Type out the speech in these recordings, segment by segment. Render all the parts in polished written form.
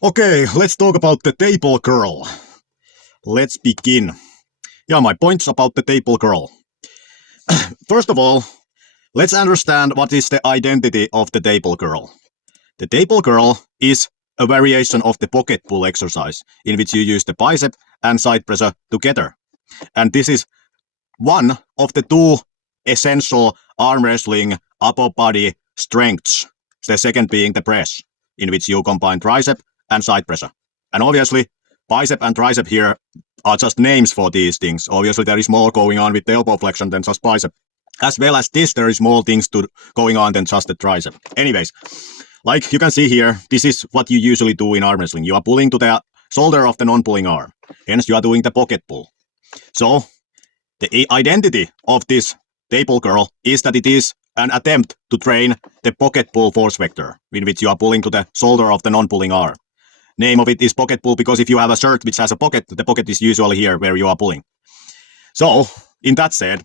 Okay, let's talk about the table curl. Let's begin. Yeah, my points about the table curl. First of all, let's understand what is the identity of the table curl. The table curl is a variation of the pocket pull exercise in which you use the bicep and side pressure together. And this is one of the two essential arm wrestling upper body strengths. The second being the press, in which you combine tricep and side pressure. And obviously, bicep and tricep here are just names for these things. Obviously, there is more going on with the elbow flexion than just bicep. As well as this, there is more things going on than just the tricep. Anyways, like you can see here, this is what you usually do in arm wrestling. You are pulling to the shoulder of the non-pulling arm. Hence, you are doing the pocket pull. So, the identity of this table curl is that it is an attempt to train the pocket pull force vector, in which you are pulling to the shoulder of the non-pulling arm. Name of it is pocket pull because if you have a shirt which has a pocket, the pocket is usually here where you are pulling. So, in that said,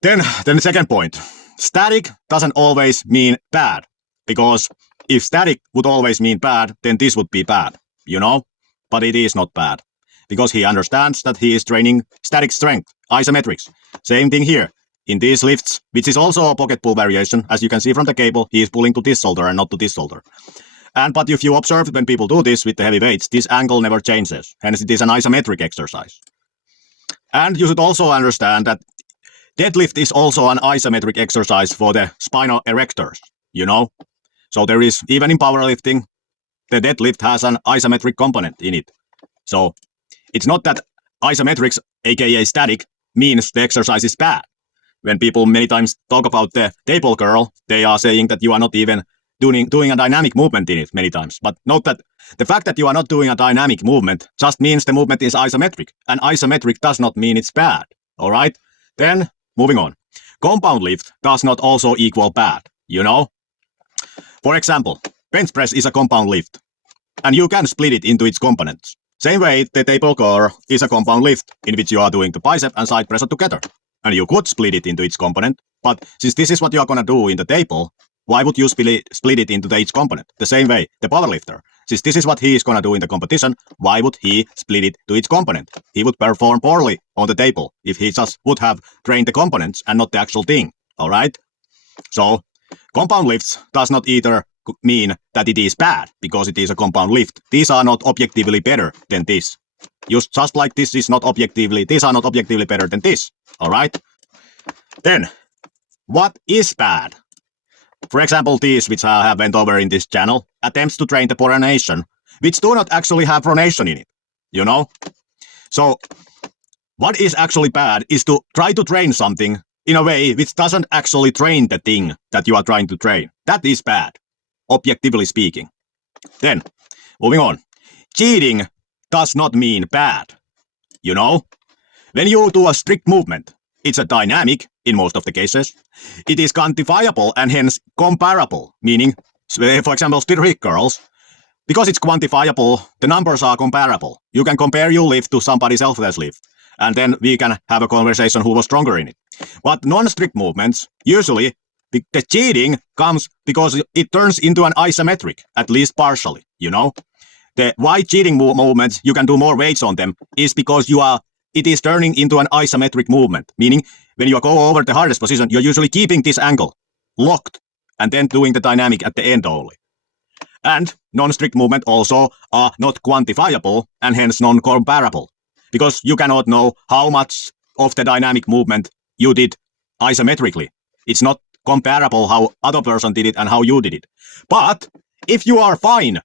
then the second point. Static doesn't always mean bad, because if static would always mean bad, then this would be bad, you know? But it is not bad, because he understands that he is training static strength, isometrics. Same thing here. In these lifts, which is also a pocket pull variation, as you can see from the cable, he is pulling to this shoulder and not to this shoulder. But if you observe when people do this with the heavy weights, this angle never changes. Hence, it is an isometric exercise. And you should also understand that deadlift is also an isometric exercise for the spinal erectors, you know? So there is, even in powerlifting, the deadlift has an isometric component in it. So it's not that isometrics, aka static, means the exercise is bad. When people many times talk about the table curl, they are saying that you are not even doing a dynamic movement in it many times. But note that the fact that you are not doing a dynamic movement just means the movement is isometric. And isometric does not mean it's bad. All right? Then, moving on. Compound lift does not also equal bad, you know? For example, bench press is a compound lift. And you can split it into its components. Same way, the table curl is a compound lift in which you are doing the bicep and side pressure together. And you could split it into its component, but since this is what you are going to do in the table, why would you split it into each component? The same way, the powerlifter, since this is what he is going to do in the competition, why would he split it to each component? He would perform poorly on the table if he just would have trained the components and not the actual thing, all right? So, compound lifts does not either mean that it is bad because it is a compound lift. These are not objectively better than this. Just like this is not objectively, these are not objectively better than this, all right? Then, what is bad? For example, these which I have went over in this channel, attempts to train the pronation, which do not actually have pronation in it, you know? So, what is actually bad is to try to train something in a way which doesn't actually train the thing that you are trying to train. That is bad, objectively speaking. Then, moving on. Cheating does not mean bad, you know? When you do a strict movement, it's a dynamic in most of the cases. It is quantifiable and hence comparable, meaning, for example, strict curls, because it's quantifiable, the numbers are comparable. You can compare your lift to somebody else's lift, and then we can have a conversation who was stronger in it. But non-strict movements, usually, the cheating comes because it turns into an isometric, at least partially, you know? The why cheating movements, you can do more weights on them, is because it is turning into an isometric movement, meaning when you go over the hardest position, you're usually keeping this angle locked and then doing the dynamic at the end only. And non-strict movement also are not quantifiable and hence non-comparable, because you cannot know how much of the dynamic movement you did isometrically. It's not comparable how other person did it and how you did it. But if you are fine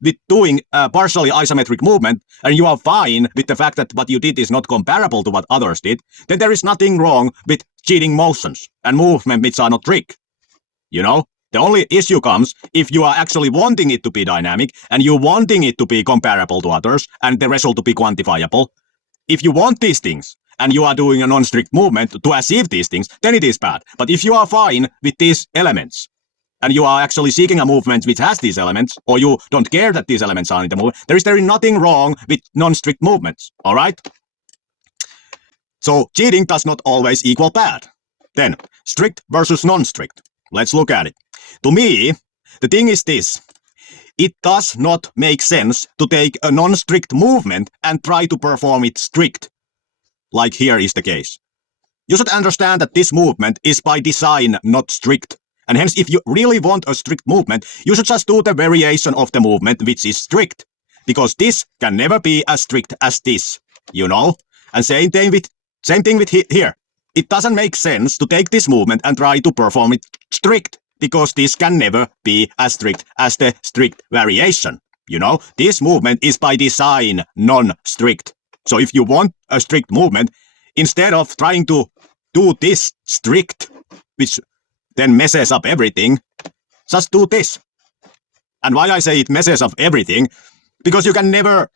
with doing a partially isometric movement, and you are fine with the fact that what you did is not comparable to what others did, then there is nothing wrong with cheating motions and movement which are not trick. You know? The only issue comes if you are actually wanting it to be dynamic, and you wanting it to be comparable to others, and the result to be quantifiable. If you want these things, and you are doing a non-strict movement to achieve these things, then it is bad. But if you are fine with these elements, and you are actually seeking a movement which has these elements, or you don't care that these elements are in the movement, there is nothing wrong with non-strict movements, all right? So cheating does not always equal bad. Then, strict versus non-strict. Let's look at it. To me, the thing is this. it does not make sense to take a non-strict movement and try to perform it strict, like here is the case. You should understand that this movement is by design not strict. And hence, if you really want a strict movement, you should just do the variation of the movement which is strict. Because this can never be as strict as this, you know? And same thing with here. It doesn't make sense to take this movement and try to perform it strict, because this can never be as strict as the strict variation. You know, this movement is by design non-strict. So if you want a strict movement, instead of trying to do this strict, which then messes up everything, just do this. And why I say it messes up everything, because you can never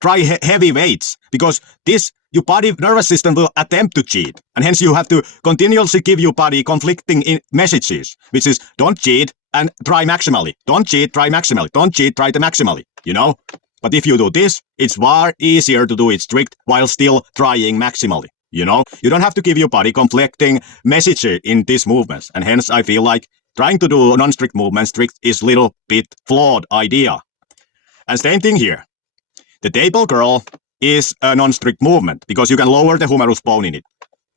try heavy weights, because this, your body nervous system will attempt to cheat, and hence you have to continuously give your body conflicting messages, which is don't cheat and try maximally, don't cheat, try maximally, don't cheat, try the maximally, you know? But if you do this, it's far easier to do it strict while still trying maximally, you know? You don't have to give your body conflicting messages in these movements, and hence I feel like trying to do non-strict movements strict is a little bit flawed idea. And same thing here. The table curl is a non-strict movement because you can lower the humerus bone in it.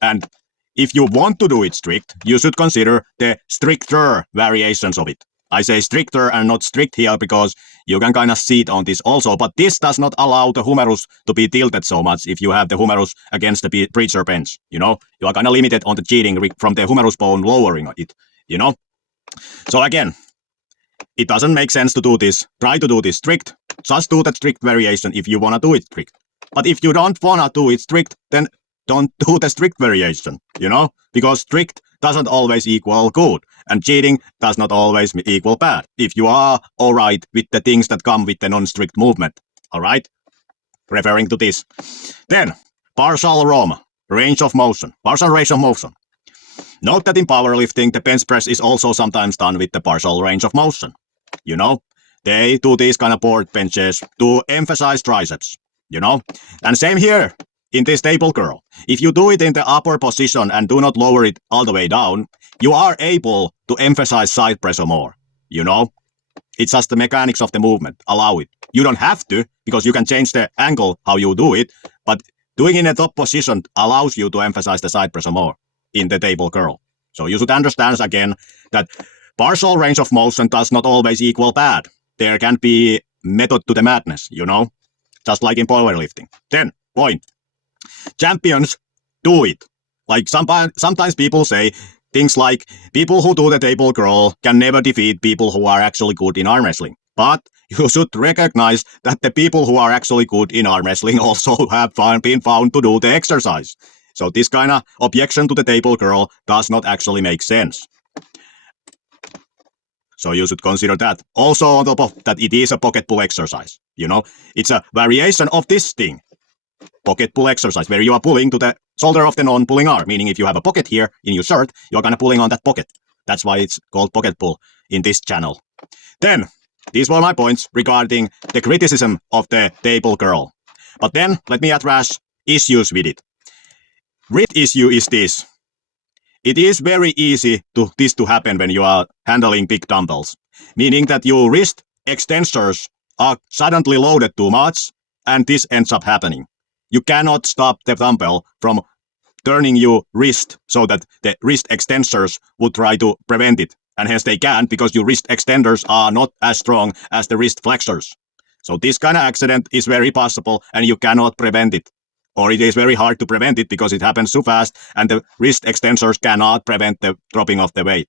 And if you want to do it strict, you should consider the stricter variations of it. I say stricter and not strict here because you can kind of see it on this also, but this does not allow the humerus to be tilted so much if you have the humerus against the preacher bench, you know? You are kind of limited on the cheating from the humerus bone lowering it, you know? So again, it doesn't make sense to do this. Try to do this strict. Just do the strict variation if you want to do it strict. But if you don't want to do it strict, then don't do the strict variation, you know? Because strict doesn't always equal good, and cheating does not always equal bad, if you are alright with the things that come with the non-strict movement, alright? Referring to this. Then, partial ROM, range of motion, partial range of motion. Note that in powerlifting, the bench press is also sometimes done with the partial range of motion, you know? They do these kind of board benches to emphasize triceps, you know? And same here in this table curl. If you do it in the upper position and do not lower it all the way down, you are able to emphasize side pressure more, you know? It's just the mechanics of the movement. Allow it. You don't have to, because you can change the angle how you do it, but doing it in a top position allows you to emphasize the side pressure more in the table curl. So you should understand again that partial range of motion does not always equal bad. There can be method to the madness, you know, just like in powerlifting. Then, point. Champions do it. Like sometimes people say things like people who do the table curl can never defeat people who are actually good in arm wrestling. But you should recognize that the people who are actually good in arm wrestling also have been found to do the exercise. So this kind of objection to the table curl does not actually make sense. So you should consider that. Also on top of that, it is a pocket pull exercise. You know, it's a variation of this thing. Pocket pull exercise, where you are pulling to the shoulder of the non-pulling arm. Meaning if you have a pocket here in your shirt, you're kind of pulling on that pocket. That's why it's called pocket pull in this channel. Then, these were my points regarding the criticism of the table curl. But then, let me address issues with it. Wrist issue is this. It is very easy to this to happen when you are handling big dumbbells, meaning that your wrist extensors are suddenly loaded too much, and this ends up happening. You cannot stop the dumbbell from turning your wrist so that the wrist extensors would try to prevent it, and hence they can't because your wrist extenders are not as strong as the wrist flexors. So this kind of accident is very possible, and you cannot prevent it. Or it is very hard to prevent it because it happens so fast and the wrist extensors cannot prevent the dropping of the weight.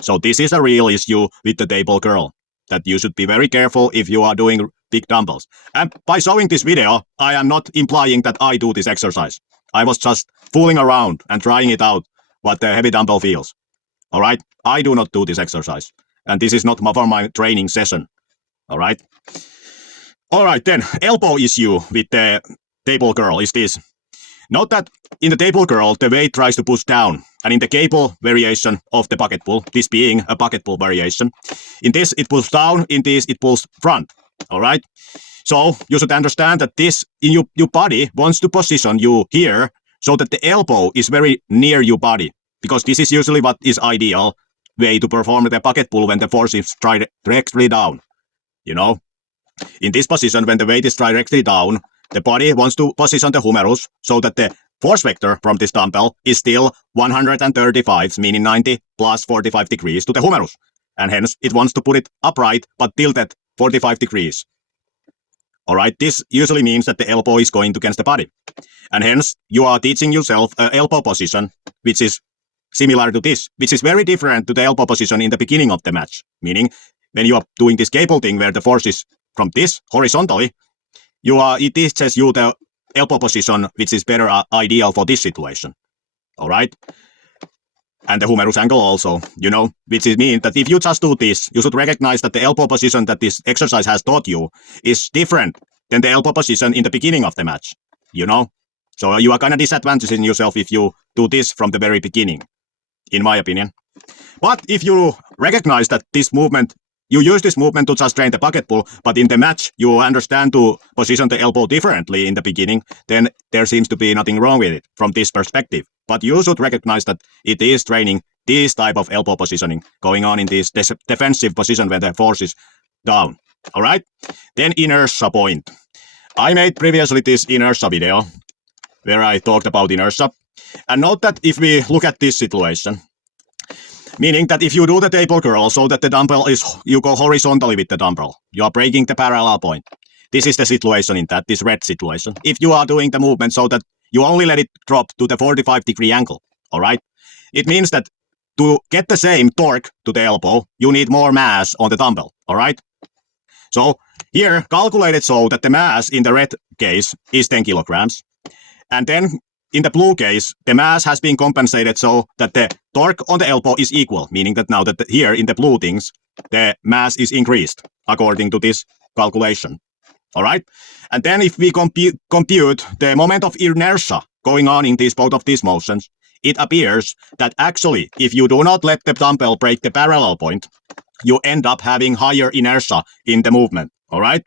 So this is a real issue with the table curl, that you should be very careful if you are doing big dumbbells. And by showing this video, I am not implying that I do this exercise. I was just fooling around and trying it out what the heavy dumbbell feels. Alright? I do not do this exercise. And this is not for my training session. Alright? Alright then, elbow issue with the table curl is this. Note that in the table curl, the weight tries to push down, and in the cable variation of the bucket pull, this being a bucket pull variation, in this it pulls down, in this it pulls front, alright? So you should understand that this, in your body wants to position you here so that the elbow is very near your body, because this is usually what is ideal way to perform the bucket pull when the force is directly down. You know, in this position, when the weight is directly down, the body wants to position the humerus so that the force vector from this dumbbell is still 135, meaning 90 plus 45 degrees to the humerus. And hence, it wants to put it upright but tilted 45 degrees. Alright, this usually means that the elbow is going against the body. And hence, you are teaching yourself an elbow position, which is similar to this, which is very different to the elbow position in the beginning of the match. Meaning, when you are doing this cable thing where the force is from this horizontally, it teaches you the elbow position, which is better ideal for this situation. Alright? And the humerus angle also, which means that if you just do this, you should recognize that the elbow position that this exercise has taught you is different than the elbow position in the beginning of the match, So you are kind of disadvantaging yourself if you do this from the very beginning, in my opinion. But if you recognize that this movement, you use this movement to just train the bucket pull, but in the match you understand to position the elbow differently in the beginning, then there seems to be nothing wrong with it from this perspective. But you should recognize that it is training this type of elbow positioning going on in this defensive position when the force is down. Alright? Then inertia point. I made previously this inertia video where I talked about inertia. And note that if we look at this situation, meaning that if you do the table curl so that the dumbbell you go horizontally with the dumbbell, you are breaking the parallel point. This is the situation in this red situation. If you are doing the movement so that you only let it drop to the 45-degree angle, alright? It means that to get the same torque to the elbow, you need more mass on the dumbbell, alright? So here, calculated so that the mass in the red case is 10 kilograms. And then in the blue case, the mass has been compensated so that the torque on the elbow is equal, meaning that now that here in the blue things, the mass is increased according to this calculation. All right? And then if we compute the moment of inertia going on in both of these motions, it appears that actually, if you do not let the dumbbell break the parallel point, you end up having higher inertia in the movement. All right?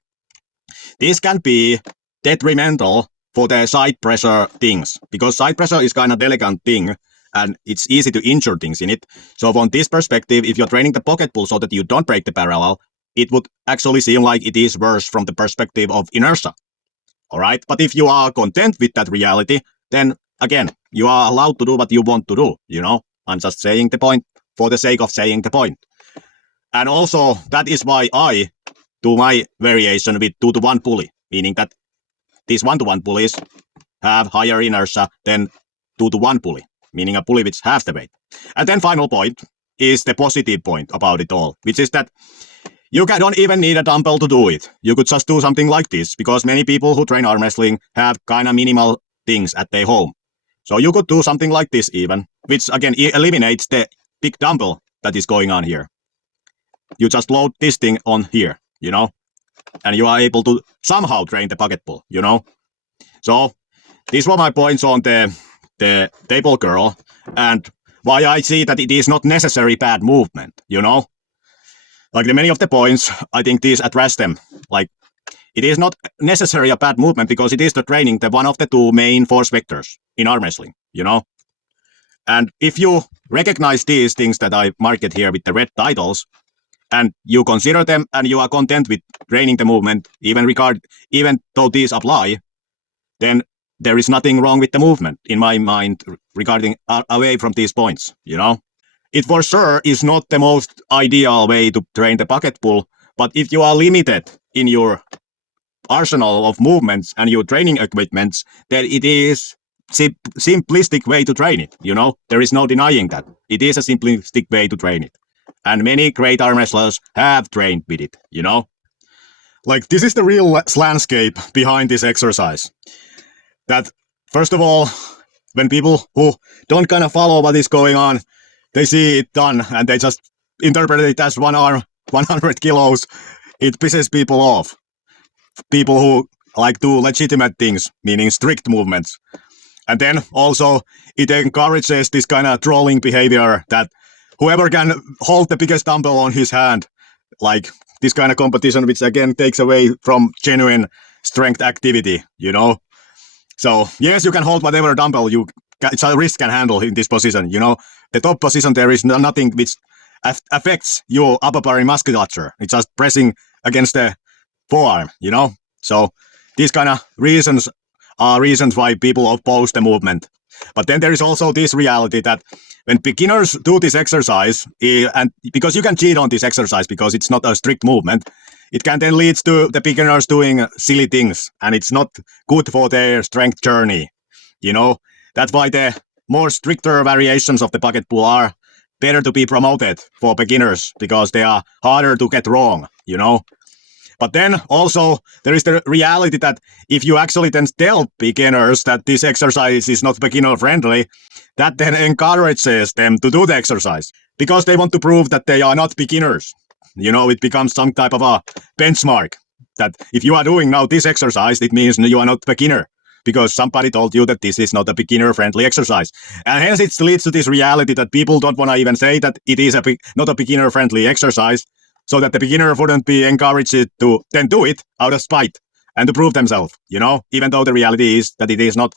This can be detrimental for the side pressure things, because side pressure is kind of delicate thing and it's easy to injure things in it. So from this perspective, if you're training the pocket pull so that you don't break the parallel, it would actually seem like it is worse from the perspective of inertia. All right. But if you are content with that reality, then again, you are allowed to do what you want to do. I'm just saying the point for the sake of saying the point. And also that is why I do my variation with 2-to-1 pulley, meaning that these 1-to-1 pulleys have higher inertia than 2-to-1 pulley, meaning a pulley with half the weight. And then final point is the positive point about it all, which is that you don't even need a dumbbell to do it. You could just do something like this, because many people who train arm wrestling have kind of minimal things at their home. So you could do something like this even, which again eliminates the big dumbbell that is going on here. You just load this thing on here, and you are able to somehow train the bucket pull, So these were my points on the table curl and why I see that it is not necessarily bad movement, Like many of the points, I think these address them. Like it is not necessarily a bad movement because it is the training, one of the two main force vectors in arm wrestling, And if you recognize these things that I marked here with the red titles, and you consider them and you are content with training the movement, even though these apply, then there is nothing wrong with the movement, in my mind, regarding away from these points, It for sure is not the most ideal way to train the bucket pull, but if you are limited in your arsenal of movements and your training equipments, then it is simplistic way to train it, There is no denying that. It is a simplistic way to train it. And many great arm wrestlers have trained with it, Like, this is the real landscape behind this exercise. That, first of all, when people who don't kind of follow what is going on, they see it done and they just interpret it as one arm, 100 kilos. It pisses people off. People who like do legitimate things, meaning strict movements. And then also, it encourages this kind of trolling behavior that whoever can hold the biggest dumbbell on his hand, like this kind of competition, which again takes away from genuine strength activity, So yes, you can hold whatever dumbbell its wrist can handle in this position, The top position, there is nothing which affects your upper body musculature. It's just pressing against the forearm, you know? So these kind of reasons are reasons why people oppose the movement. But then there is also this reality that when beginners do this exercise, and because you can cheat on this exercise because it's not a strict movement, it can then lead to the beginners doing silly things, and it's not good for their strength journey, you know? That's why the more stricter variations of the bucket pull are better to be promoted for beginners, because they are harder to get wrong, you know? But then also there is the reality that if you actually then tell beginners that this exercise is not beginner friendly, that then encourages them to do the exercise because they want to prove that they are not beginners. You know, it becomes some type of a benchmark that if you are doing now this exercise, it means you are not beginner because somebody told you that this is not a beginner friendly exercise. And hence it leads to this reality that people don't want to even say that it is not a beginner friendly exercise, so that the beginner wouldn't be encouraged to then do it out of spite and to prove themselves, you know, even though the reality is that it is not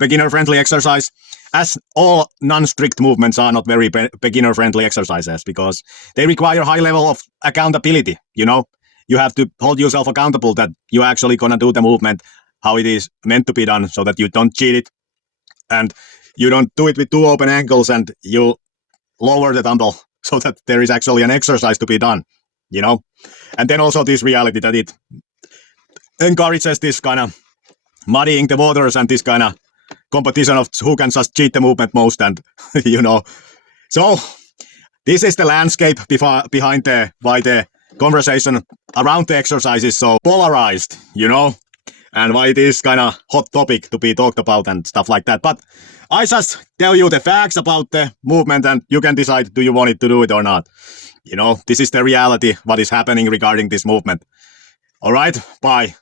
beginner-friendly exercise, as all non-strict movements are not very beginner-friendly exercises because they require high level of accountability, you know. You have to hold yourself accountable that you're actually going to do the movement how it is meant to be done so that you don't cheat it and you don't do it with too open ankles and you lower the dumbbell so that there is actually an exercise to be done, you know. And then also this reality that it encourages this kind of muddying the waters and this kind of competition of who can just cheat the movement most, and you know. So this is the landscape behind why the conversation around the exercise is so polarized, you know, and why it is kind of hot topic to be talked about and stuff like that. But I just tell you the facts about the movement and you can decide do you want it to do it or not. You know, this is the reality, what is happening regarding this movement. All right, bye.